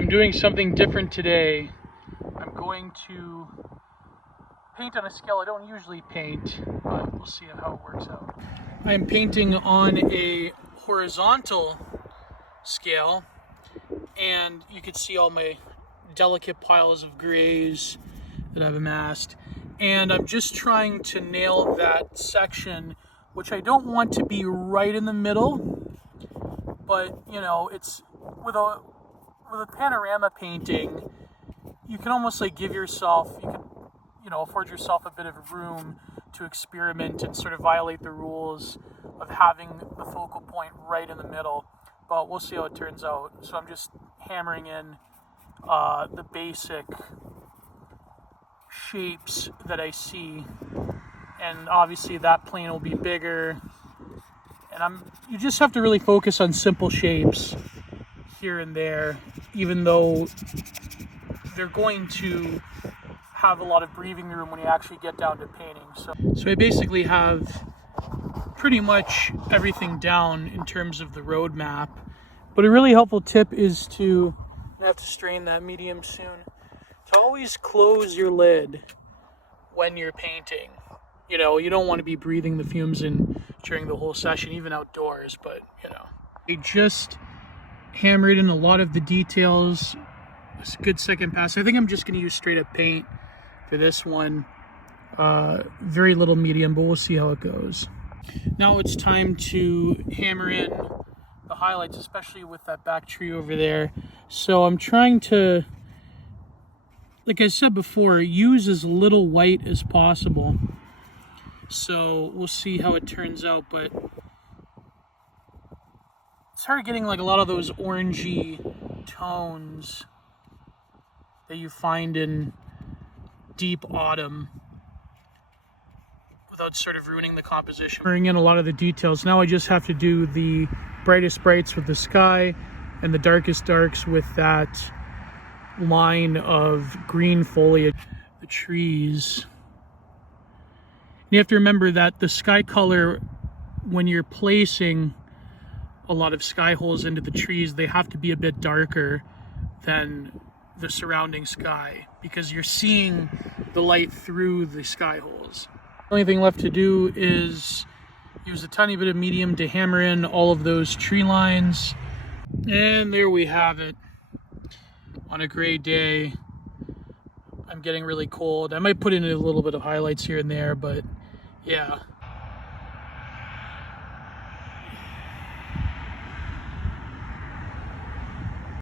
I'm doing something different today. I'm going to paint on a scale I don't usually paint, but we'll see how it works out. I am painting on a horizontal scale, and you can see all my delicate piles of grays that I've amassed. And I'm just trying to nail that section, which I don't want to be right in the middle, but you know, it's with a panorama painting, you can almost like give yourself, you can, you know, afford yourself a bit of room to experiment and sort of violate the rules of having the focal point right in the middle. But we'll see how it turns out. So I'm just hammering in the basic shapes that I see, and obviously that plane will be bigger, and you just have to really focus on simple shapes here and there, even though they're going to have a lot of breathing room when you actually get down to painting. So I basically have pretty much everything down in terms of the roadmap. But a really helpful tip is to, I have to strain that medium soon, to always close your lid when you're painting. You know, you don't want to be breathing the fumes in during the whole session, even outdoors, but you know. I just hammered in a lot of the details. It's a good second pass. I think I'm just going to use straight up paint for this one. Very little medium, but we'll see how it goes. Now it's time to hammer in the highlights, especially with that back tree over there. So I'm trying to, like I said before, use as little white as possible. So we'll see how it turns out, but started getting like a lot of those orangey tones that you find in deep autumn without sort of ruining the composition. Bring in a lot of the details. Now I just have to do the brightest brights with the sky and the darkest darks with that line of green foliage, the trees. You have to remember that the sky color, when you're placing a lot of sky holes into the trees, they have to be a bit darker than the surrounding sky because you're seeing the light through the sky holes. The only thing left to do is use a tiny bit of medium to hammer in all of those tree lines. And there we have it. On a gray day, I'm getting really cold. I might put in a little bit of highlights here and there, but yeah.